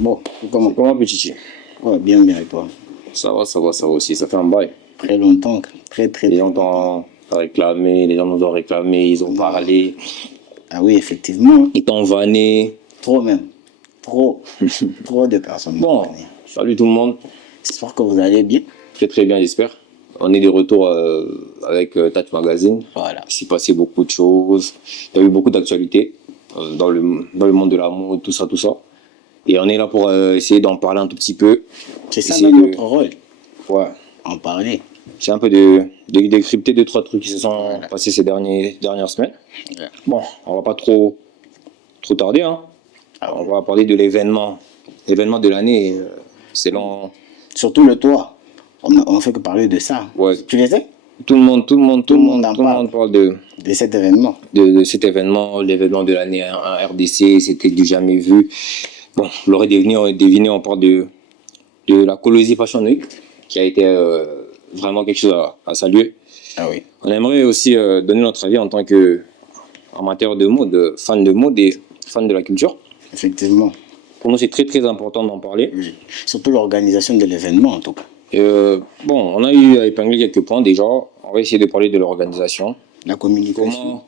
Bon, comment petit? Ouais, bien, bien, et toi? Ça va aussi. Ça fait un bail. Très longtemps, très Les gens longtemps. t'ont réclamé, les gens nous ont réclamé, ils ont parlé, Ah oui, effectivement, ils t'ont vanné. trop même. Trop, trop de personnes. Bon, salut tout le monde. J'espère que vous allez bien. Très bien, j'espère. On est de retour avec Touch Magazine. Voilà. Il s'est passé beaucoup de choses. Il y a eu beaucoup d'actualités dans le monde de la mode, tout ça. Et on est là pour essayer d'en parler un tout petit peu. C'est ça Essayer même notre rôle, Ouais. en parler. C'est un peu de décrypter deux, trois trucs qui se sont Voilà. passés ces dernières semaines. Ouais. Bon, on va pas trop tarder, hein. Ah On ouais. va parler de l'événement de l'année, selon Surtout le toit. On fait que parler de ça. Ouais. Tu les sais? tout le monde en parle de cet événement. cet événement, l'événement de l'année en RDC, c'était du jamais vu. Bon, vous l'aurez deviné, on parle de la Colosi Fashion Week, qui a été vraiment quelque chose à saluer. Ah oui. On aimerait aussi donner notre avis en tant que amateur de mode, fan de mode et fan de la culture. Effectivement. Pour nous, c'est très important d'en parler. Oui. Surtout l'organisation de l'événement, en tout cas. Bon, on a eu à épingler quelques points déjà. On va essayer de parler de l'organisation. La communication.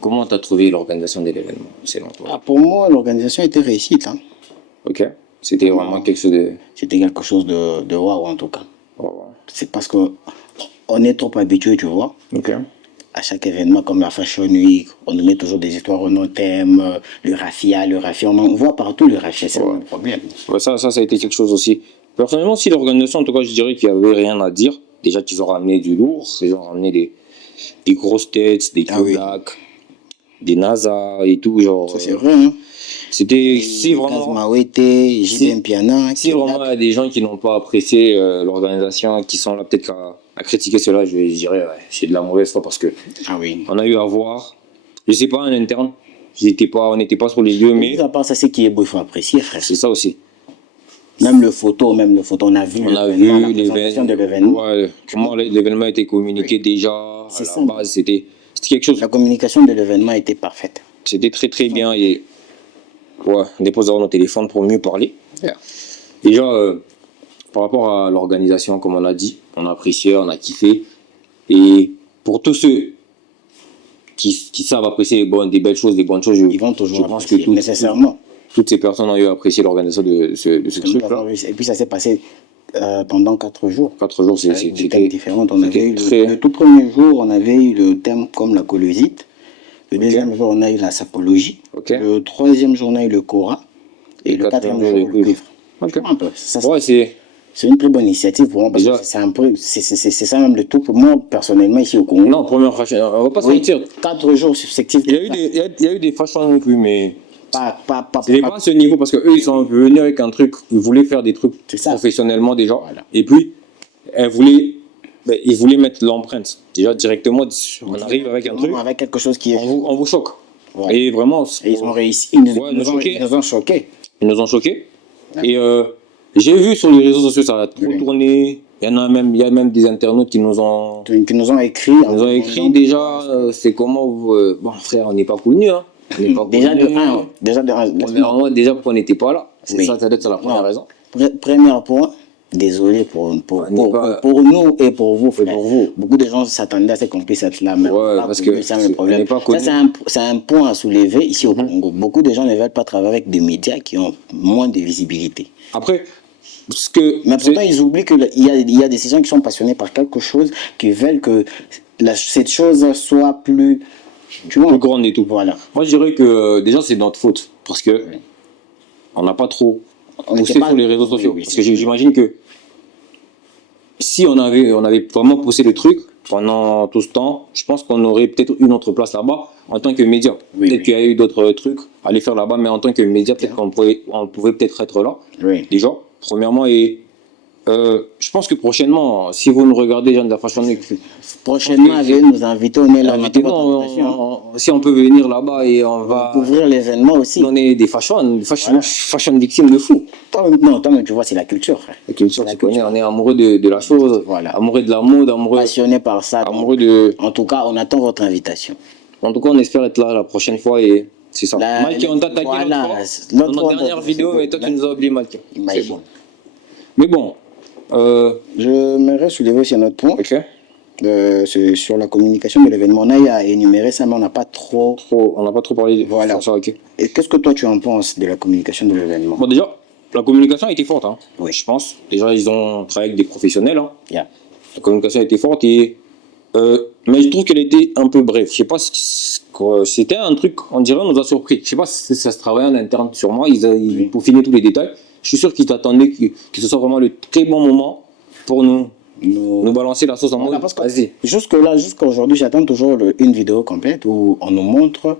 Comment tu as trouvé l'organisation de l'événement, selon toi? Ah, pour moi, l'organisation était réussite. Hein. Ok. C'était vraiment quelque chose de... C'était quelque chose de waouh, en tout cas. Ouais. C'est parce que on est trop habitué, tu vois. Ok. À chaque événement comme la Fashion Week, on nous met toujours des histoires au nom thème, le raffia. On voit partout le raffia, c'est un problème. Ouais, ça a été quelque chose aussi. Personnellement, si l'organisation, en tout cas, je dirais qu'il n'y avait rien à dire. Déjà qu'ils ont ramené du lourd, ils ont ramené des grosses têtes, des Ah oui. Black, des NASA et tout. Genre, Ça, c'est vrai, hein. c'était si vraiment. Kazmawete, JB Mpiana. Si vraiment il y a des gens qui n'ont pas apprécié l'organisation, qui sont là peut-être à critiquer cela, je dirais ouais, c'est de la mauvaise foi parce que Ah oui. on a eu à voir, je sais pas en interne, on n'était pas sur les lieux, mais Mais à part ça, c'est qui est beau, il faut apprécier, frère. c'est ça aussi. Même le photo, on a vu On a l'événement, vu la présentation de l'événement. ouais, comment l'événement a été communiqué déjà à C'est la ça. base, c'était quelque chose. La communication de l'événement était parfaite. C'était très bien et ouais, on dépose dans nos téléphones pour mieux parler. Déjà, par rapport à l'organisation, comme on a dit, on a apprécié, on a kiffé. Et pour tous ceux qui savent apprécier des belles choses, des bonnes choses, Ils vont toujours je pense que apprécier, nécessairement. toutes ces personnes ont eu à apprécier l'organisation de ce truc-là. Et puis ça s'est passé pendant 4 jours. 4 jours, Avec des thèmes différents. On avait eu très... le tout premier jour, on avait eu le thème comme la colosite. Le deuxième jour, on a eu la sapologie. Le troisième jour, on a eu le Cora. Et le quatrième jour, le cuivre. Okay. Un peu. Ça, ouais, c'est une très bonne initiative pour moi parce que c'est ça même le tout pour moi personnellement ici au Congo. Non, première fashion, on va pas se mentir. 4 jours successifs. Il y a eu des fashion week, oui, mais c'est pas à ce niveau parce que eux ils sont venus avec un truc, ils voulaient faire des trucs professionnellement déjà. Voilà. Et puis ils voulaient mettre l'empreinte. Déjà directement, on arrive avec un truc. Avec quelque chose qui est. On vous choque. Ouais. Et vraiment. Et ils ont réussi. Ils nous ont choqués. Ils nous ont choqués. Ouais. Et j'ai vu sur les réseaux sociaux, ça a trop tourné. Il y a même des internautes qui nous ont écrit. Ils nous ont écrit déjà, c'est comment vous. Bon, frère, on n'est pas connus. Hein. Déjà de 1. Déjà pourquoi on n'était pas là. C'est ça, ça doit être la première raison. Premier point. Désolé pour nous et pour vous, frère. Beaucoup de gens s'attendaient à ce qu'on puisse être là. Mais parce que c'est le problème. C'est un point à soulever ici au Congo. Beaucoup de gens ne veulent pas travailler avec des médias qui ont moins de visibilité. Après, mais pourtant, ils oublient qu'il y a des gens qui sont passionnés par quelque chose, qui veulent que cette chose soit plus grande et tout. Voilà. Moi, je dirais que déjà, c'est notre faute. Parce que on n'a pas trop poussé sur les réseaux sociaux. Parce que j'imagine que si on avait vraiment poussé le truc pendant tout ce temps, je pense qu'on aurait peut-être une autre place là-bas en tant que média. Peut-être qu'il y a eu d'autres trucs à aller faire là-bas, mais en tant que média, peut-être qu'on pouvait peut-être être là. Déjà, premièrement, et je pense que prochainement, si vous nous regardez, gens de la Fashion Week, prochainement, veuillez nous inviter, on est là. Si on peut venir là-bas et on va couvrir l'événement aussi. On est des fashion victimes de fou. Non, toi, tu vois, c'est la culture, frère. La culture, tu connais, on est amoureux de la chose, amoureux de la mode, passionné par ça. Amoureux de... En tout cas, on attend votre invitation. En tout cas, on espère être là la prochaine fois et c'est ça. Malky, on t'a tagué dans notre dernière vidéo et toi, tu nous as oublié, Malky. Imagine. Bon. Mais bon. Je m'aimerais soulever aussi un autre point. Ok. C'est sur la communication de l'événement. On a énuméré ça, mais on n'a pas trop parlé de ça. Ok. Et qu'est-ce que toi tu en penses de la communication de l'événement? Bon, déjà, la communication a été forte, hein. Oui. Je pense. Déjà, ils ont travaillé avec des professionnels. Hein. Yeah. La communication a été forte et mais je trouve qu'elle était un peu brève. Je sais pas, c'était un truc, on dirait, on nous a surpris. Je sais pas si ça se travaillait en interne sur moi. Ils peaufinaient tous les détails. Je suis sûr qu'ils attendaient que ce soit vraiment le très bon moment pour nous balancer la sauce en mode. Vas-y. Jusqu'à aujourd'hui, j'attends toujours une vidéo complète où on nous montre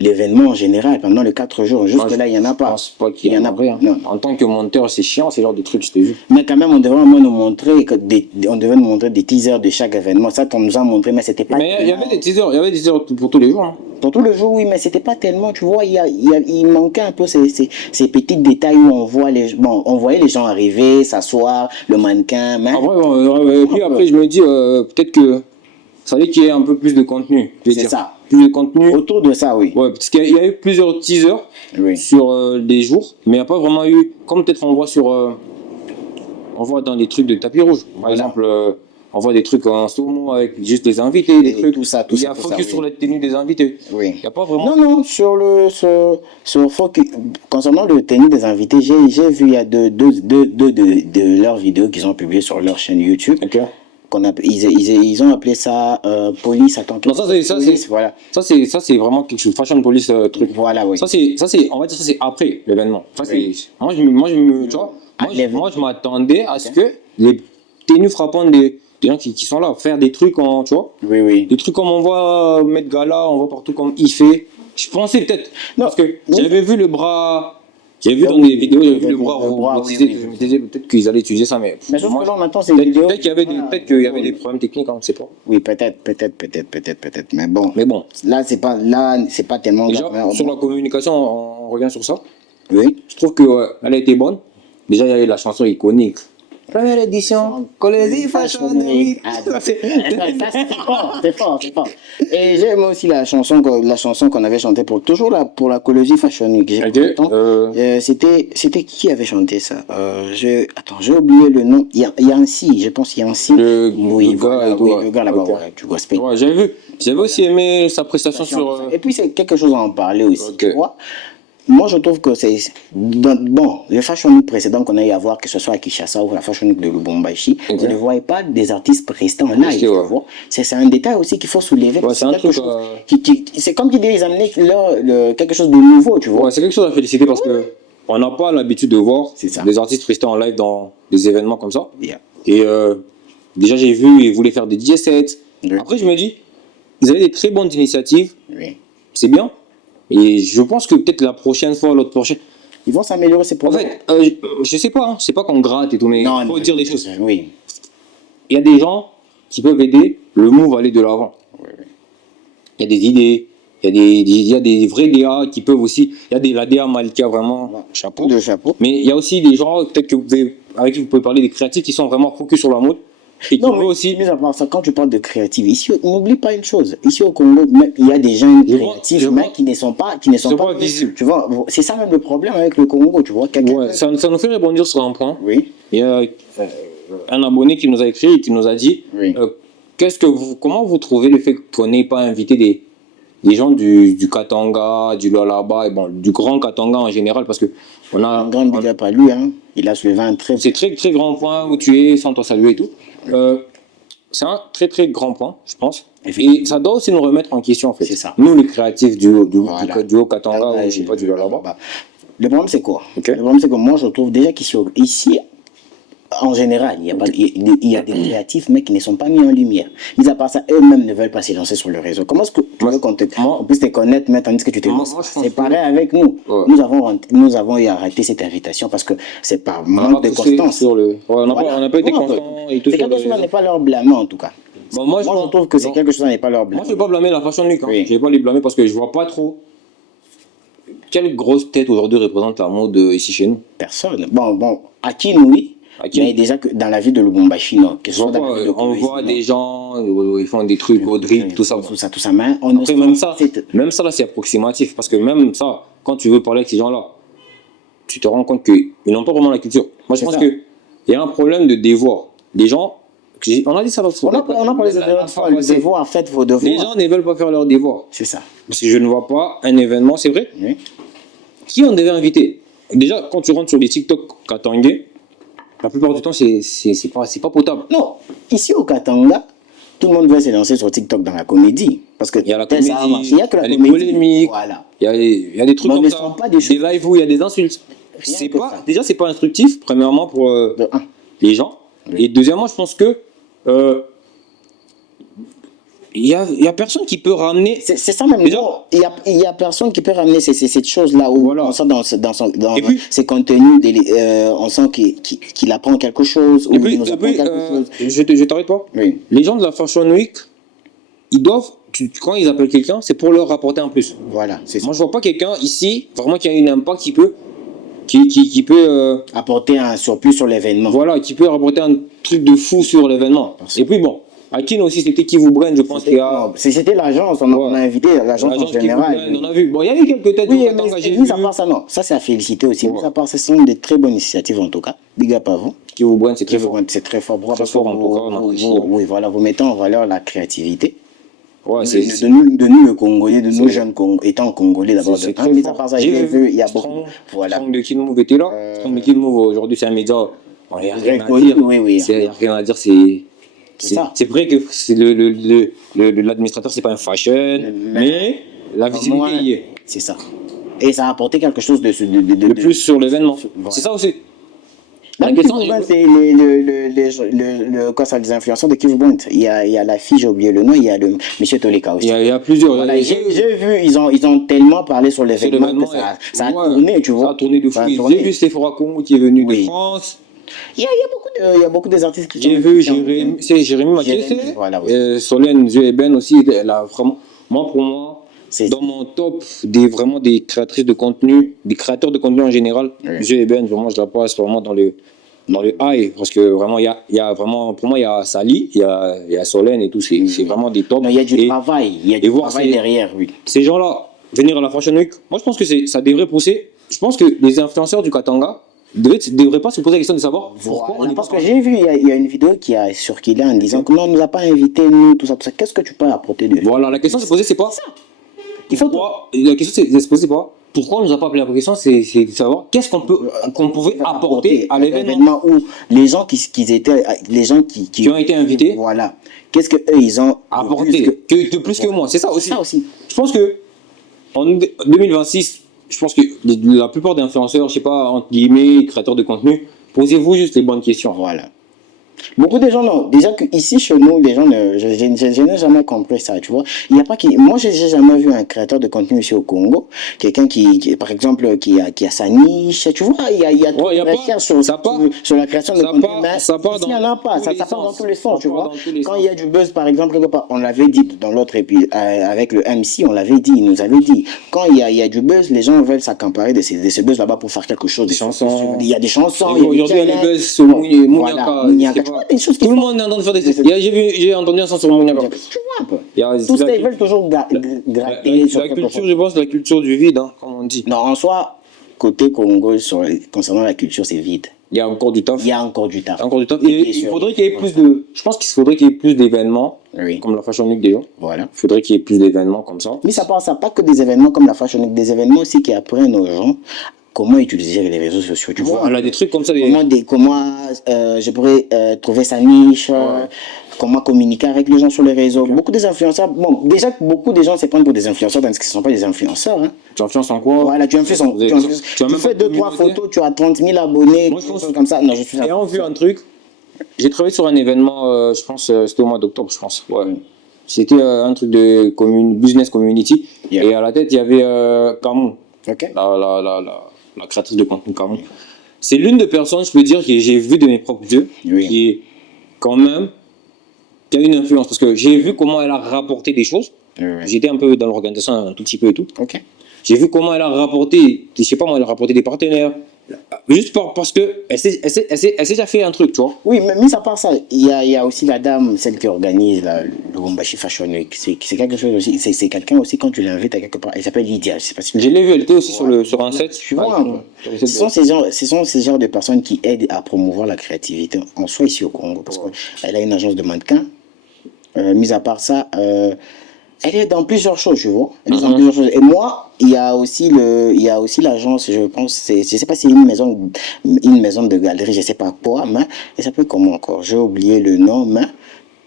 l'événement en général pendant les 4 jours. Jusque-là, il n'y en a pas. Je pense pas qu'il y en a rien. En tant que monteur, c'est chiant, c'est genre de trucs, je t'ai vu. Mais quand même, on devrait au moins nous montrer des teasers de chaque événement. Ça, on nous a montré, mais c'était pas. Mais il y avait des teasers pour tous les jours. Hein. Pour tous les jours, oui, mais c'était pas tellement, tu vois, il manquait un peu ces petits détails où on voyait les gens arriver, s'asseoir, le mannequin. Mais... Après, je me dis, peut-être que ça veut dire qu'il y ait un peu plus de contenu. C'est ça. Plus de contenu. Autour de ça, oui. Ouais, parce qu'il y a eu plusieurs teasers sur des jours, mais il n'y a pas vraiment eu, comme peut-être on voit dans les trucs de tapis rouge. Par exemple, on voit des trucs en slow-mo avec juste les invités, des trucs. Tout ça. Il y a focus sur la tenue des invités. Oui. Il n'y a pas vraiment. Non, sur focus, concernant le tenue des invités, j'ai vu il y a deux de leurs vidéos qu'ils ont publiées sur leur chaîne YouTube. Okay. Ils ont appelé ça police. Attends, non, ça c'est vraiment quelque chose. Fashion police truc. Voilà, oui. Ça c'est on va dire ça c'est après l'événement. Moi je m'attendais à ce que les tenues frappantes des gens qui sont là faire des trucs en, tu vois. Oui. Des trucs comme on voit Met Gala, on voit partout comme il fait. Je pensais peut-être parce que j'avais vu le bras. J'ai vu dans des vidéos, j'avais vu le bras robotisé, je me disais peut-être qu'ils allaient utiliser ça, mais sauf que là, on attend ces vidéos. Peut-être qu'il y avait des problèmes techniques, on ne sait pas. Oui, peut-être, mais bon. Là, c'est pas tellement. Déjà, sur la communication, on revient sur ça. Oui. Je trouve qu'elle a été bonne. Déjà, il y avait la chanson iconique. Première édition, Colésie Fashion Week. C'est fort. Et j'aime aussi la chanson qu'on avait chantée pour la Colésie Fashion Week. C'était qui avait chanté ça? J'ai oublié le nom. Il y a Yancy, je pense Yancy. Le gars là-bas, tu gospel. Ouais, j'avais aussi aimé sa prestation sur. Et puis c'est quelque chose à en parler aussi, tu vois. Moi, je trouve que c'est... Bon, les Fashion Week précédents qu'on a eu à voir, que ce soit à Kinshasa ou la Fashion Week de Lubumbashi, je ne voyais pas des artistes restés en live, tu vois. C'est un détail aussi qu'il faut soulever. Ouais, c'est comme qu'ils amenaient quelque chose de nouveau, tu vois. Ouais, c'est quelque chose à féliciter parce que on n'a pas l'habitude de voir des artistes restés en live dans des événements comme ça. Yeah. Et déjà, j'ai vu, ils voulaient faire des DJ sets. Après, je me dis, ils avaient des très bonnes initiatives. C'est bien. Et je pense que peut-être la prochaine fois, l'autre prochaine, ils vont s'améliorer ces problèmes. En fait, je sais pas, c'est pas qu'on gratte et tout, mais il faut dire les choses. Oui. Il y a des gens qui peuvent aider le move à aller de l'avant. Il y a des idées, il y a des vrais DA qui peuvent aussi. Il y a la DA Malky vraiment chapeau. Mais il y a aussi des gens peut-être avec qui vous pouvez parler des créatifs qui sont vraiment focus sur la mode. Et non, mais aussi, mis à part ça, quand tu parles de créatifs, ici, n'oublie pas une chose. Ici au Congo, il y a des gens créatifs qui ne sont pas visibles. Tu vois, c'est ça même le problème avec le Congo, tu vois. Ça nous fait rebondir sur un point. Oui. Il y a un abonné qui nous a écrit et qui nous a dit comment vous trouvez le fait qu'on n'ait pas invité des gens du Katanga, du Lualaba, et bon, du Grand Katanga en général, parce que on a un grand big up à lui, hein. Il a soulevé un très... C'est très très grand point où tu es, sans toi saluer et tout. C'est un très très grand point, je pense. Et ça doit aussi nous remettre en question, en fait. C'est ça. Nous, les créatifs du Haut-Katanga, ou je sais pas, du Lualaba. Le problème, c'est quoi? Le problème, c'est que moi, je trouve déjà qu'ici, En général, il y a des créatifs, mais qui ne sont pas mis en lumière. Mis à part ça, eux-mêmes ne veulent pas se lancer sur le réseau. Comment est-ce que tu veux qu'on puisse te connaître, mais tandis que tu te lances? C'est pareil avec nous. Ouais. Nous avons eu à arrêter cette invitation parce que c'est par manque de constance. On n'a pas été constants. C'est quelque chose à ne pas leur blâmer, en tout cas. Bon, moi, je trouve que c'est quelque chose à ne pas leur blâmer. Moi, je ne vais pas blâmer la Fashion Week. Oui. Je ne vais pas les blâmer parce que je ne vois pas trop quelle grosse tête aujourd'hui représente la mode ici chez nous. Personne. Bon, Akin, oui. Mais déjà que dans la ville de Lubumbashi, non. On voit des gens, ils font des trucs au drip, tout ça. Tout ça. Mais après, même ça, là, c'est approximatif. Parce que même ça, quand tu veux parler avec ces gens-là, tu te rends compte qu'ils n'ont pas vraiment la culture. Moi, je pense qu'il y a un problème de devoir. Les gens, on a dit ça l'autre fois. On a parlé de devoir, faites vos devoirs. Les gens ne veulent pas faire leurs devoirs. C'est ça. Parce que je ne vois pas un événement, c'est vrai. Oui. Qui on devait inviter? Déjà, quand tu rentres sur les TikTok katangais, la plupart du temps, c'est pas potable. Non, ici au Katanga, tout le monde veut se lancer sur TikTok dans la comédie. Parce que il y a la comédie, il y a que la comédie. Polémiques, voilà. Il y a des trucs comme ça, des lives où il y a des insultes. Déjà, c'est pas instructif, premièrement, pour les gens. Oui. Et deuxièmement, je pense que il y a personne qui peut ramener. C'est ça même. Il y a personne qui peut ramener cette chose-là où voilà. On sent dans ses contenus, on sent qu'il apprend quelque chose. Ou il nous apprend quelque chose. Je t'arrête pas. Oui. Les gens de la Fashion Week, ils doivent, quand ils appellent quelqu'un, c'est pour leur rapporter un plus. Voilà. Moi, je vois pas quelqu'un ici vraiment qui a un impact qui peut apporter un surplus sur l'événement. Voilà, qui peut rapporter un truc de fou sur l'événement. Et puis bon. Akin aussi, c'était qui vous brain, je pense qu'il y a. C'était l'agence, on a invité l'agence en général. On a vu. Bon, il y avait quelques têtes. Oui, mais mis à part ça, non. Ça, c'est à féliciter aussi. Mis à part ça, ce sont des très bonnes initiatives en tout cas. Big up à vous. Qui vous brain, c'est très fort. C'est très fort. Très fort en tout cas, on apprécie. Oui, voilà, vous mettez en valeur la créativité. Ouais, de nous, le Congolais, de nos jeunes étant Congolais d'abord. Mis à part ça, j'ai vu, il y a beaucoup. Voilà. Strong de Kinmove était là. Strong de Kinmove, aujourd'hui, c'est un média. Il n'y a rien à dire. Oui. Il n'y a rien à dire, c'est vrai que l'administrateur, c'est pas un fashion, mais la visibilité y est. C'est ça. Et ça a apporté quelque chose de plus sur l'événement. Voilà. C'est ça aussi. La question, c'est les influenceurs de Kivbont. Il y a la fille, j'ai oublié le nom, il y a le monsieur Toleka aussi. Il y a plusieurs. Voilà, j'ai vu, ils ont tellement parlé sur l'événement que ça a tourné, tu vois. Ça a tourné de fou. J'ai vu Sephora Congo qui est venu de France. Il y a beaucoup d'artistes qui j'ai vu Jérémy Mathieu, voilà, Solène Zueben aussi, elle a vraiment, pour moi, dans mon top des créatrices de contenu, des créateurs de contenu en général, Zueben, vraiment je la passe vraiment dans le high, parce que vraiment il y a vraiment, pour moi il y a Sally, il y a Solène et tout, c'est vraiment des tops. Il y a du travail, derrière, oui. Ces gens-là, venir à la Fashion Week, moi je pense que ça devrait pousser, je pense que les influenceurs du Katanga ne devrait pas se poser la question de savoir pourquoi on est parce que j'ai vu, il y a une vidéo qui a circulé en disant que non, on ne nous a pas invités, nous, tout ça. Qu'est-ce que tu peux apporter de voilà, la question à se poser, c'est pas ça. La question c'est se poser, c'est pas pourquoi on ne nous a pas appelé. La question, c'est de savoir qu'est-ce qu'on pouvait apporter à l'événement où les gens qui ont été invités. Voilà. Qu'est-ce que eux ils ont apporté de plus que moi. C'est ça aussi. Je pense que en 2026. Je pense que la plupart des influenceurs, je sais pas, entre guillemets, créateurs de contenu, posez-vous juste les bonnes questions. Voilà. Beaucoup de gens, non. Déjà qu'ici, chez nous, les gens, je n'ai jamais compris ça, tu vois. Il y a pas moi, j'ai jamais vu un créateur de contenu ici au Congo, quelqu'un qui, par exemple, qui a sa niche, tu vois. Il y a tout sur la création de contenu. Ça part il n'y en a pas. Ça part dans tous les sens, tu vois. Quand il y a du buzz, par exemple, on l'avait dit dans l'autre épisode, avec le MC, on l'avait dit, il nous avait dit. Quand il y a du buzz, les gens veulent s'accaparer de ces buzz là-bas pour faire quelque chose. Des chansons. Il y a des chansons. Aujourd'hui, il y a les buzz sur Mouniaka. Tout le monde est en train de faire des... J'ai entendu un sens sur Mouniaka. Tu vois un peu. Tous ils veulent toujours gratter. La culture, je pense, la culture du vide, hein, comme on dit. Non, en soi, côté Congo, concernant la culture, c'est vide. Il y a encore du taf. Il y a encore du taf. Il faudrait qu'il y ait plus de... Je pense qu'il faudrait qu'il y ait plus d'événements, comme la Fashion Week déjà. Voilà. Il faudrait qu'il y ait plus d'événements comme ça. Mais ça passe pas que des événements comme la Fashion Week, des événements aussi qui apprennent aux gens comment utiliser les réseaux sociaux, tu vois. Voilà, des trucs comme ça. Comment je pourrais trouver sa niche, comment communiquer avec les gens sur les réseaux. Beaucoup des influenceurs, bon, déjà, beaucoup de gens se prennent pour des influenceurs, tandis que ce ne sont pas des influenceurs. Hein. Tu influences en quoi? Voilà, tu influences en... Tu fais 2-3 photos, tu as 30 000 abonnés, moi, je pense comme ça. Non, je suis... Et on vu un truc, j'ai travaillé sur un événement, je pense, c'était au mois d'octobre, je pense. Ouais. C'était un truc de business community. Yeah. Et à la tête, il y avait Camon, la créatrice de contenu Camon. C'est l'une des personnes, je peux dire, que j'ai vu de mes propres yeux, qui est quand même, qui a une influence. Parce que j'ai vu comment elle a rapporté des choses. J'étais un peu dans l'organisation, un tout petit peu et tout. J'ai vu comment elle a rapporté, je sais pas moi, elle a rapporté des partenaires. Juste parce qu'elle s'est déjà fait un truc, tu vois. Oui, mais mis à part ça, il y a aussi la dame, celle qui organise le Lubumbashi Fashion Week. C'est quelque chose aussi. C'est quelqu'un aussi, quand tu l'invites à quelque part, elle s'appelle Lydia. Je sais pas si je l'ai vu, elle était aussi sur un set. Tu vois un peu. Ce sont ces genres de personnes qui aident à promouvoir la créativité, en soi ici au Congo. Parce qu'elle a une agence de mannequins. Mis à part ça, elle est dans plusieurs choses, tu vois. Elle est dans plusieurs choses. Et moi, il y a aussi l'agence, je pense, je sais pas si c'est une maison de galerie, je sais pas quoi, mais elle s'appelle comment encore? J'ai oublié le nom, mais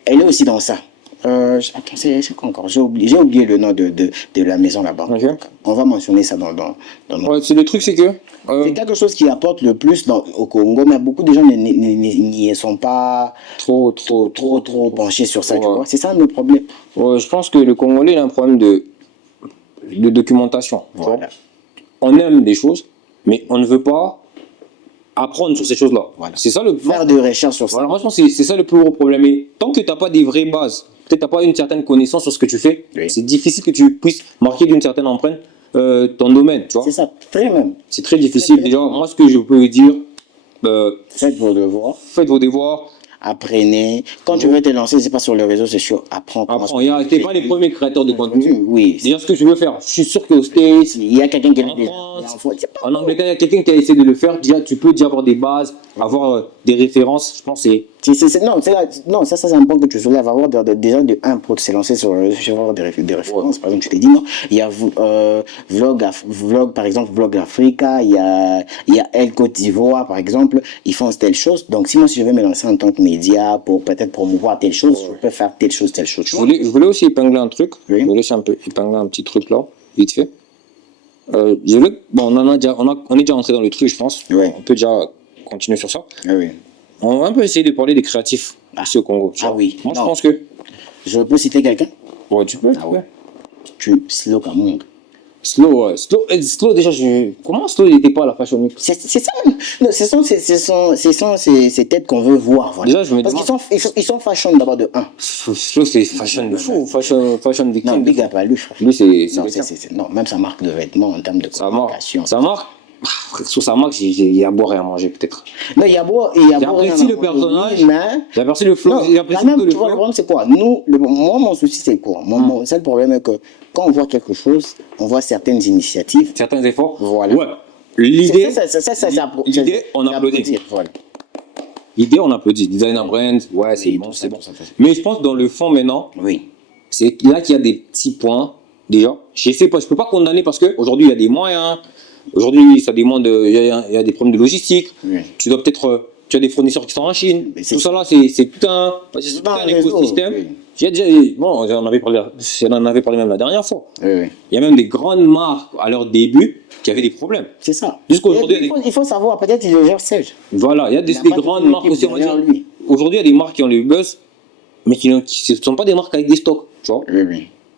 elle est aussi dans ça. Attends, c'est quoi encore? J'ai oublié le nom de la maison là-bas. On va mentionner ça dans c'est le truc, c'est que c'est quelque chose qui apporte le plus au Congo, mais beaucoup de gens n'y sont pas trop penchés sur ça. Tu vois? C'est ça le problème. Je pense que le Congolais a un problème de documentation. Voilà. On aime des choses, mais on ne veut pas apprendre sur ces choses-là. Voilà. C'est ça faire de recherche sur ça. Voilà, moi je pense que c'est ça le plus gros problème. Et tant que tu n'as pas des vraies bases, peut-être tu n'as pas une certaine connaissance sur ce que tu fais, c'est difficile que tu puisses marquer d'une certaine empreinte ton domaine. C'est ça, très même. C'est très difficile. Déjà, moi ce que je peux dire, faites vos devoirs. Faites vos devoirs. Apprenez. Quand tu veux te lancer, c'est pas sur les réseaux sociaux. Apprends. T'es pas les premiers créateurs de contenu. Oui. Déjà, ce que je veux faire, je suis sûr qu'aux States, il y a quelqu'un qui en Angleterre, il y a quelqu'un qui a essayé de le faire. Déjà, tu peux déjà avoir des bases, avoir des références. Je pense que non, ça c'est un point que tu soulèves. Avoir déjà pour se lancer sur les réseaux sociaux, avoir des références. Par exemple, tu t'es dit non. Il y a Vlog, par exemple, Vlog Africa. Il y a El Côte d'Ivoire, par exemple. Ils font telle chose. Donc, si moi, si je vais me lancer en tant que média pour peut-être promouvoir telle chose, je peux faire telle chose. Je voulais aussi épingler un truc. Je voulais aussi épingler un petit truc là, vite fait. On est déjà entré dans le truc, je pense. On peut déjà continuer sur ça. On va un peu essayer de parler des créatifs ici au Congo. Oui. Moi, je pense que... Je peux citer quelqu'un? Tu peux. Slow Kamong. Slow, déjà, comment Slow n'était pas à la Fashion Week? C'est ça. Non, ce sont ces têtes qu'on veut voir. Voilà. Déjà, je me Parce qu'ils sont fashion d'abord de 1. Slow, c'est fashion de fou. Fashion victime. Non, big up à lui, frère. Lui, c'est... Non, même sa marque de vêtements en termes de communication. Ça marque. Sur sa marque, il y a à boire et à manger, peut-être. Non, il y a à boire. J'apprécie le personnage. J'apprécie le flow. Tu vois, le problème, c'est quoi? Moi, mon souci, c'est quoi? Mon seul problème est que quand on voit quelque chose, on voit certaines initiatives. Certains efforts. Voilà. Ouais. L'idée, on applaudit. Voilà. L'idée, on applaudit. Designer brand, ouais, c'est bon. Mais je pense dans le fond maintenant, c'est là qu'il y a des petits points. Déjà, je ne peux pas condamner parce qu'aujourd'hui, il y a des moyens. Aujourd'hui, ça demande, il y a des problèmes de logistique. Tu dois peut-être, tu as des fournisseurs qui sont en Chine. Tout ça là, c'est tout un écosystème. On en avait parlé même la dernière fois. Il y a même des grandes marques à leur début qui avaient des problèmes. C'est ça. Jusqu'aujourd'hui, il faut savoir, peut-être ils le gèrent seul. Voilà, il y a des grandes marques aussi. Aujourd'hui, il y a des marques qui ont le buzz, mais qui ne sont pas des marques avec des stocks. Tu vois.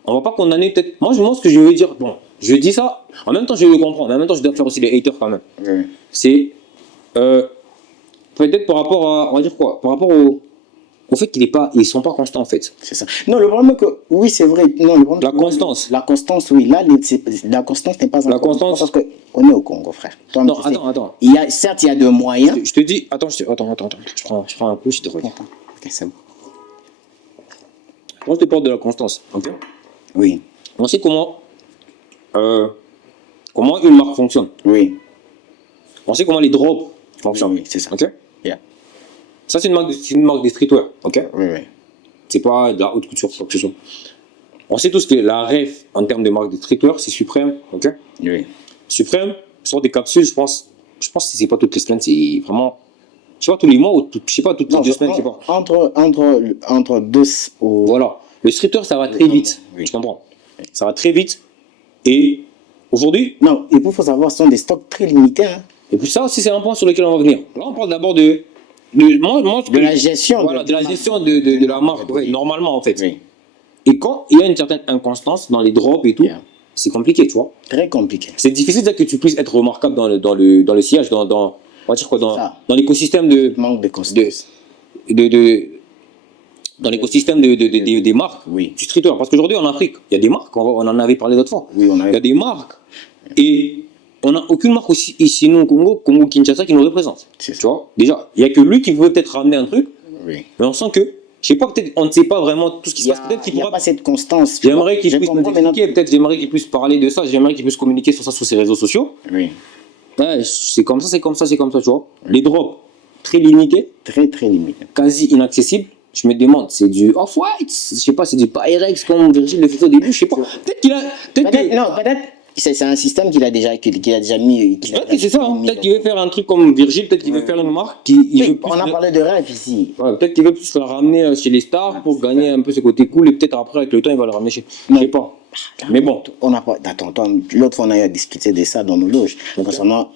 On ne va pas condamner peut-être. Moi, ce que je veux dire, je dis ça, en même temps je le comprends, mais en même temps je dois faire aussi des haters quand même. C'est peut-être par rapport à, on va dire quoi, par rapport au fait ils sont pas constants en fait. C'est ça. Non, le problème est que, oui c'est vrai, la constance. La constance, oui, là, la constance n'est pas la constance parce qu'on est au Congo, frère. Toi, non, attends. Certes, il y a de moyens. Je te dis, attends, je prends un coup, je te reviens. Ok, c'est bon. Moi je te parle de la constance, ok? Oui. On sait comment une marque fonctionne. Oui. On sait comment les drops fonctionnent. Oui, c'est ça. Ok. Ça c'est une marque de streetwear. Ok. Oui. C'est pas de la haute couture, quoi que ce soit. On sait tous que la ref en termes de marque de streetwear, c'est Supreme. Ok. Oui. Supreme, sur des capsules, je pense que c'est pas toutes les semaines, c'est vraiment, je sais pas tous les mois ou je sais pas toutes les 2 semaines, je sais pas. Entre deux. Voilà. Le streeter, ça va très vite. Oui. Je comprends. Ça va très vite. Et aujourd'hui. Non, et pour faut savoir, ce sont des stocks très limités. Hein. Et puis ça aussi, c'est un point sur lequel on va venir. Là, on parle d'abord de la gestion. Voilà, de la gestion de la marque, ouais, normalement en fait. Oui. Et quand il y a une certaine inconstance dans les drops et tout, c'est compliqué, tu vois. Très compliqué. C'est difficile que tu puisses être remarquable dans le sillage, on va dire quoi, dans l'écosystème de. Manque de constance. Dans l'écosystème des marques oui. du streetwear. Parce qu'aujourd'hui en Afrique, il y a des marques, on en avait parlé l'autre fois. Oui, il y a des marques. Et on n'a aucune marque aussi, ici nous au Congo Kinshasa qui nous représente. Tu vois, déjà, il n'y a que lui qui veut peut-être ramener un truc. Oui. Mais on sent que, je sais pas, peut-être on ne sait pas vraiment tout ce qui se passe. Peut-être qu'il n'y a pas cette constance. J'aimerais qu'il puisse nous expliquer, peut-être j'aimerais qu'il puisse parler de ça, j'aimerais qu'il puisse communiquer sur ça sur ses réseaux sociaux. Oui. Ouais, c'est comme ça, tu vois. Les drops, très limités. Très, très limités. Quasi inaccessibles. Je me demande, c'est du Off-White, je sais pas, c'est du Pyrex comme Virgil le faisait au début, je sais pas. Peut-être qu'il a. Peut-être. C'est un système qu'il a déjà mis. Peut-être que c'est ça, hein. Peut-être qu'il veut faire un truc comme Virgil, peut-être qu'il veut faire une marque on a parlé de rêve ici. Ouais, peut-être qu'il veut plus la ramener chez les stars pour gagner un peu ce côté cool et peut-être après avec le temps il va le ramener chez. Je sais pas. Mais bon. On n'a pas. Attends, l'autre fois on a discuté de ça dans nos loges. Concernant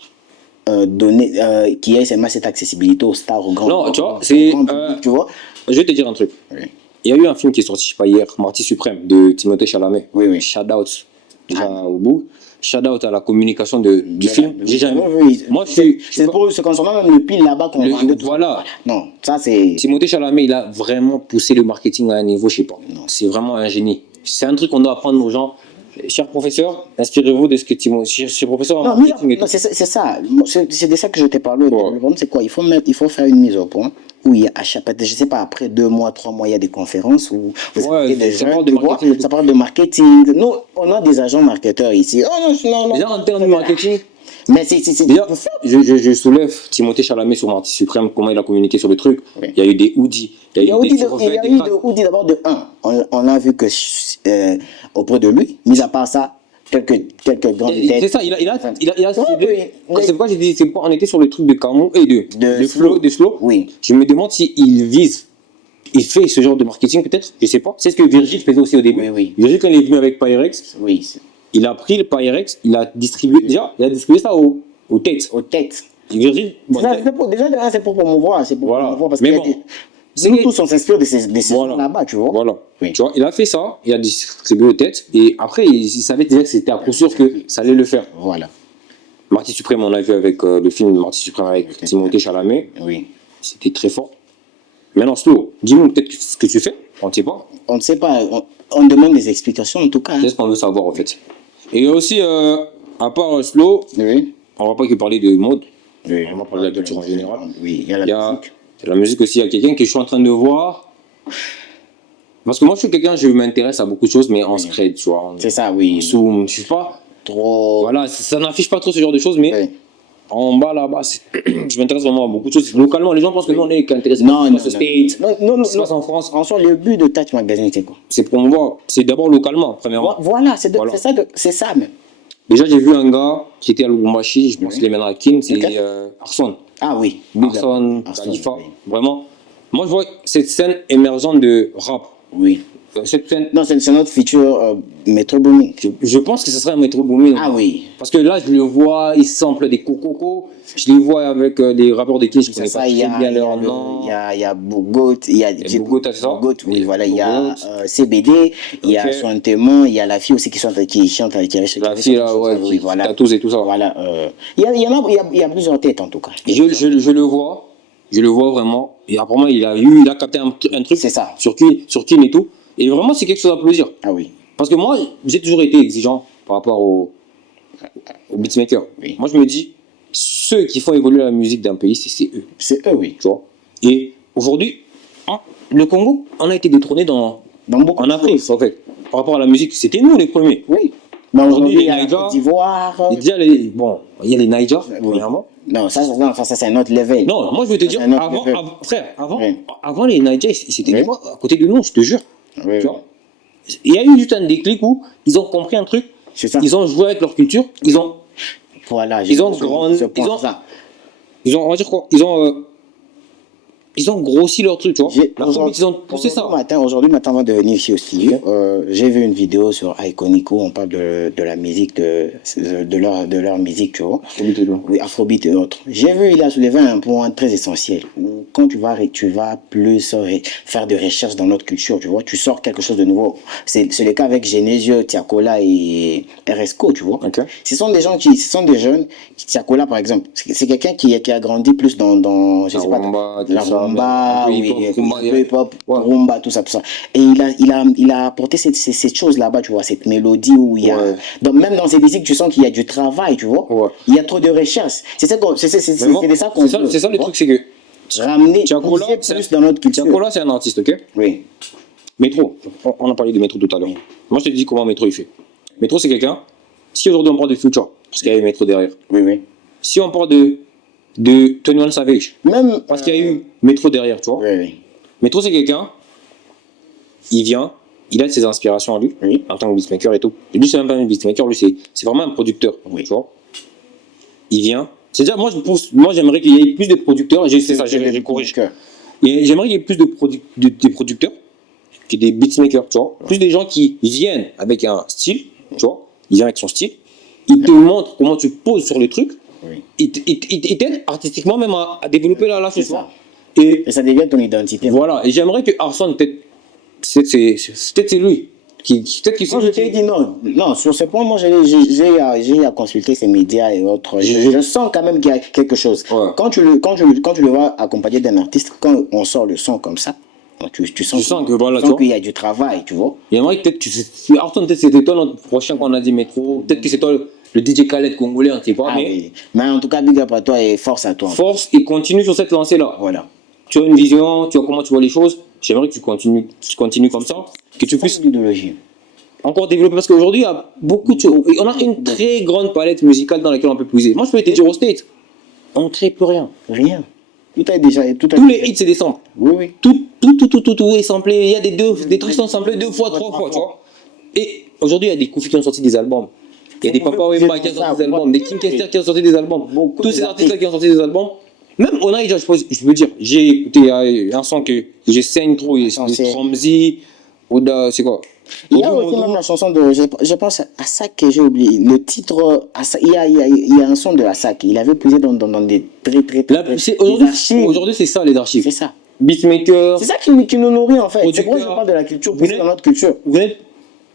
qu'il y ait seulement cette accessibilité aux stars, aux grands. Non, tu vois, c'est. Tu vois. Je vais te dire un truc. Oui. Il y a eu un film qui est sorti, je sais pas, hier, Marty Suprême, de Timothée Chalamet. Oui. Shout out déjà au bout. Shout out à la communication du film. J'ai jamais. Oui. Moi, c'est concernant même le pile là-bas qu'on vendait. Voilà. Non, ça c'est. Timothée Chalamet, il a vraiment poussé le marketing à un niveau, je sais pas. C'est vraiment un génie. C'est un truc qu'on doit apprendre aux gens. Chers professeurs, inspirez-vous de ce que Timothée. Chers professeurs en marketing et tout. C'est ça. C'est de ça que je t'ai parlé. Le problème, c'est quoi? Il faut faire une mise au point. Où il y a à chaque, je sais pas, après 2 mois, 3 mois, il y a des conférences où vous avez des gens, ça parle de marketing. Nous, on a des agents marketeurs ici. Oh non. Déjà, en termes de marketing, mais déjà, je soulève Timothée Chalamet sur Marty Suprême, comment il a communiqué sur le truc. Oui. Il y a eu des hoodies. Il y a eu des hoodies d'abord de 1. On a vu que auprès de lui, mis à part ça, quelques grandes têtes. C'est ça, il a ciblé. C'est pourquoi j'ai dit, c'est pourquoi on était sur le truc de Camo et de Slow. Oui. Je me demande s'il vise, il fait ce genre de marketing peut-être, je sais pas. C'est ce que Virgil faisait aussi au début. Oui. Virgil, quand il est venu avec Pyrex, il a pris le Pyrex, il a distribué ça aux têtes. Aux têtes. Virgil, déjà, c'est pour promouvoir. C'est pour promouvoir parce que nous tous on s'inspire de ces là-bas, tu vois. Voilà. Oui. Tu vois, il a fait ça, il a distribué aux têtes, et après, il savait déjà que c'était à coup sûr que ça allait le faire. Voilà. Marty Suprême, on l'a vu avec le film de Marty Suprême avec Timothée Chalamet. Oui. C'était très fort. Maintenant, Slow, dis-nous peut-être ce que tu fais, on ne sait pas. On ne sait pas, on demande des explications en tout cas. C'est ce qu'on veut savoir en fait. Et aussi, à part Slow, on va pas que parler de mode, on va parler de la culture en général. Oui, il y a la musique. La musique aussi, il y a quelqu'un que je suis en train de voir. Parce que moi, je suis quelqu'un, je m'intéresse à beaucoup de choses, mais en secret, tu vois. C'est ça, oui. Je suis pas trop. Voilà, ça n'affiche pas trop ce genre de choses, mais en bas, là-bas, je m'intéresse vraiment à beaucoup de choses. Localement, les gens pensent que nous, on est intéressés non, en France. En soi, le but de Touch Magazine, c'est quoi? C'est promouvoir. C'est d'abord localement, premièrement. Voilà, c'est ça même. Déjà, j'ai vu un gars qui était à Lubumbashi, je pense qu'il est maintenant à Kin, c'est Arson. Ah oui. Arson, Khalifa, vraiment. Moi, je vois cette scène émergente de rap. Oui. Cette scène... Non, c'est notre futur Metro Booming. Je pense que ce serait un Metro Booming. Ah oui. Parce que là, je le vois, il sample des cococos. Je les vois avec les rappeurs de Kin, je connais pas très bien leur nom. Il y a Bougot, il y a Bougot, c'est ça? Bougot, oui, voilà. Il y a CBD, il y a son témoin, il y a la fille aussi qui chante, la fille là, ouais, oui, voilà. Tattoos et tout ça. Voilà. Il y a plusieurs têtes en tout cas. Je le vois. Je le vois vraiment. Et apparemment, il a capté un truc sur Kin et tout. Et vraiment, c'est quelque chose à applaudir. Ah oui. Parce que moi, j'ai toujours été exigeant par rapport aux beatmakers. Oui. Moi, je me dis, ceux qui font évoluer la musique d'un pays, c'est eux. C'est eux, oui. Tu vois. Et aujourd'hui, le Congo, on a été détrôné en Afrique, en fait. Par rapport à la musique, c'était nous les premiers. Oui. Mais aujourd'hui, il y a la Côte d'Ivoire. Il y a les Niger, premièrement. Non, ça c'est un autre level. Non, moi je veux te dire, avant les Niger, c'était à côté de nous, je te jure. Oui. Tu vois, il y a eu juste un déclic où ils ont compris un truc, ils ont joué avec leur culture, ils ont Voilà, ils ont grandi, on va dire quoi, ils ont grossi leur truc, tu vois. Ils ont poussé ça. Aujourd'hui matin, avant de venir ici au studio, j'ai vu une vidéo sur Iconico, on parle de la musique, de leur musique, tu vois. Oui, Afrobeat et autres. J'ai vu, il a soulevé un point très essentiel. Quand tu vas plus faire des recherches dans notre culture, tu vois, tu sors quelque chose de nouveau. C'est le cas avec Genesio, Tiakola et RSCO, tu vois. Okay. Ce sont des jeunes, Tiakola par exemple, c'est quelqu'un qui a grandi plus dans je sais pas, la rumba, hip-hop, rumba, tout ça. Et il a apporté cette chose là-bas, tu vois, cette mélodie où il y a... Donc même dans ces musiques, tu sens qu'il y a du travail, tu vois. Il y a trop de recherche. C'est ça qu'on C'est ça le truc, c'est que ramener plus dans notre culture. Tiakola, c'est un artiste, ok? Oui. Métro, on a parlé de Métro tout à l'heure. Moi, je te dis comment Métro il fait. Métro, c'est quelqu'un, si aujourd'hui on parle de Future, parce qu'il y a eu Métro derrière. Oui. Si on parle de 21 Savage, même parce qu'il y a eu Métro derrière, tu vois. Oui. Métro, c'est quelqu'un, il vient, il a ses inspirations à lui, en tant que beatmaker et tout. Et lui, c'est même pas un beatmaker, lui, c'est vraiment un producteur, tu vois. Il vient. C'est-à-dire, moi, j'aimerais qu'il y ait plus de producteurs, et c'est ça, j'ai corrigé. Et j'aimerais qu'il y ait plus de producteurs que des beatmakers, tu vois. Plus des gens qui viennent avec un style, tu vois. Il vient avec son style, il te montre comment tu poses sur les trucs, il t'aide artistiquement même à développer la chose. Et ça devient ton identité. Voilà, et j'aimerais que Arson, peut-être c'est lui. Moi, je t'ai dit non, sur ce point, moi, j'ai à consulter ces médias et autres. Je sens quand même qu'il y a quelque chose. Ouais. Quand tu le vois accompagné d'un artiste, quand on sort le son comme ça, tu sens qu'il y a du travail, tu vois. Et moi, peut-être que Arson, peut-être c'était toi notre prochain qu'on a dit Métro. Peut-être que c'est toi le DJ Khaled congolais, on ne sait pas. Mais en tout cas, big up à toi et force à toi. Force et continue sur cette lancée-là. Voilà. Tu as une vision, tu vois comment tu vois les choses. J'aimerais que tu continues comme ça, que tu puisses encore développer, parce qu'aujourd'hui, il y a beaucoup de choses. On a une très grande palette musicale dans laquelle on peut puiser. Moi, je peux te dire au State, on ne crée plus rien. Rien. Tous les hits, c'est des samples. Oui. Tout est samplé. Il y a des trucs sont samplés 2 fois, 3 fois, tu vois. Et aujourd'hui, il y a des Kofi qui ont sorti des albums. Il y a des Papa Wemba qui ont sorti des albums, des King Kester qui ont sorti des albums. Tous ces artistes-là qui ont sorti des albums. Même Onaïja, je veux dire, j'ai écouté un son que j'ai saigne trop, c'est Tromzi, Oda, c'est quoi? Il y a aussi même la chanson de, je pense à Sak que j'ai oublié, le titre, il y a un son de Sak, il avait posé dans des très aujourd'hui c'est ça les archives. C'est ça. Beatmaker. C'est ça qui nous nourrit en fait. C'est pourquoi je parle de la culture, dans notre culture. Vous venez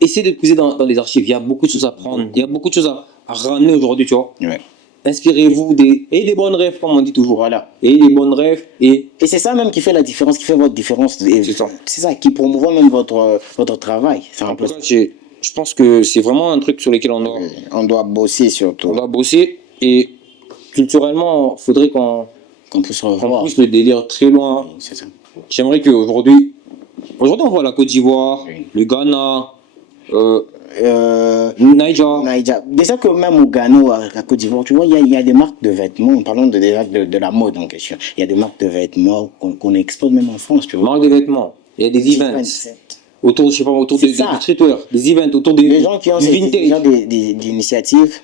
essayer de puiser dans les archives, il y a beaucoup de choses à prendre, il y a beaucoup de choses à ramener aujourd'hui, tu vois. Ouais. Inspirez-vous des bonnes rêves, comme on dit toujours. Voilà. Et des bonnes rêves. Et c'est ça même qui fait la différence, qui fait votre différence. C'est ça qui promouvoit même votre travail. En tout cas, je pense que c'est vraiment un truc sur lequel on doit bosser surtout. On doit bosser et culturellement, il faudrait qu'on puisse le délire très loin. Oui, c'est ça. J'aimerais qu'aujourd'hui, on voit la Côte d'Ivoire, le Ghana, Niger. Déjà que même au Ghana, à la Côte d'Ivoire, tu vois, il y a des marques de vêtements, parlons de la mode en question. Il y a des marques de vêtements qu'on exporte même en France, tu vois. Marques de vêtements, il y a des events. Autour de des streetwear, des events, autour des gens qui ont des initiatives.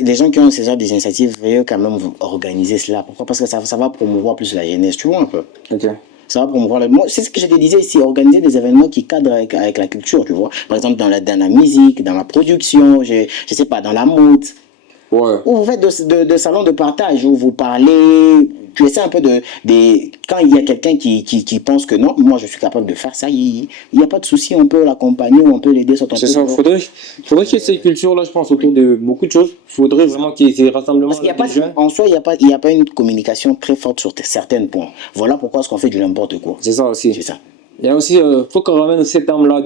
Les gens qui ont ces genre d'initiatives veulent quand même organiser cela. Pourquoi? Parce que ça va promouvoir plus la jeunesse, tu vois un peu. Ok. Ça va promouvoir. Moi, c'est ce que je te disais ici, organiser des événements qui cadrent avec la culture, tu vois. Par exemple, dans la musique, dans la production, je sais pas, dans la mode. Ouais. Où vous faites de salons de partage, où vous parlez, tu essaies un peu quand il y a quelqu'un qui pense que non, moi je suis capable de faire ça, il n'y a pas de souci, on peut l'accompagner, on peut l'aider sur ton truc. C'est ça, faudrait qu'il y ait cette culture-là, je pense, autour de beaucoup de choses. Il faudrait vraiment qu'il y ait ces rassemblements. Parce qu'il y a pas, en soi, il n'y a pas une communication très forte sur certains points. Voilà pourquoi est-ce qu'on fait du n'importe quoi. C'est ça aussi. C'est ça. Il y a aussi, faut qu'on ramène ces termes-là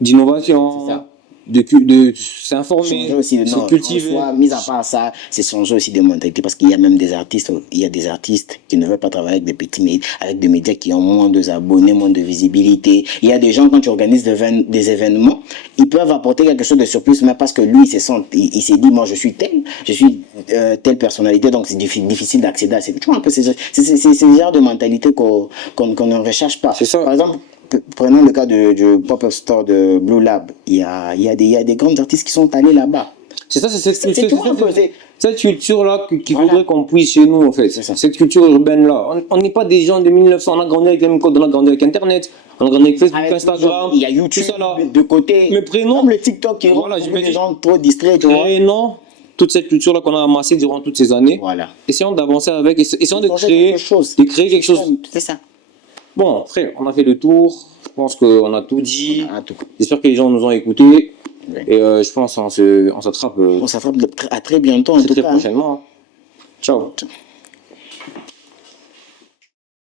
d'innovation. C'est ça. De s'informer, de se cultiver. Mis à part ça, c'est changer aussi de mentalité, parce qu'il y a même des artistes, qui ne veulent pas travailler avec des petits médias, avec des médias qui ont moins d'abonnés, moins de visibilité. Il y a des gens, quand tu organises des événements, ils peuvent apporter quelque chose de surplus, mais parce que lui, il s'est dit, moi je suis telle personnalité, donc c'est difficile d'accéder à ces. Tu vois un peu, c'est le genre de mentalité qu'on ne recherche pas. C'est ça. Par exemple, prenons le cas du pop-up store de Blue Lab. Il y a des grands artistes qui sont allés là-bas. C'est ça, c'est c'est cette culture-là qu'il faudrait qu'on puisse chez nous, en fait. Cette culture urbaine-là. On n'est pas des gens de 1900, on a grandi avec les mêmes codes, on a grandi avec Internet, on a grandi avec Facebook, Instagram, il y a YouTube tout ça là. de côté. Mais prénom, comme le TikTok qui rend les gens trop distraits, tu vois. Prénom, toute cette culture-là qu'on a amassée durant toutes ces années. Voilà. Essayons d'avancer avec, essayons de créer quelque chose. C'est ça. Bon, frère, on a fait le tour. Je pense qu'on a tout dit. J'espère que les gens nous ont écoutés. Oui. Et je pense qu'on s'attrape. On s'attrape à très bientôt, en tout très cas. Prochainement. Ciao.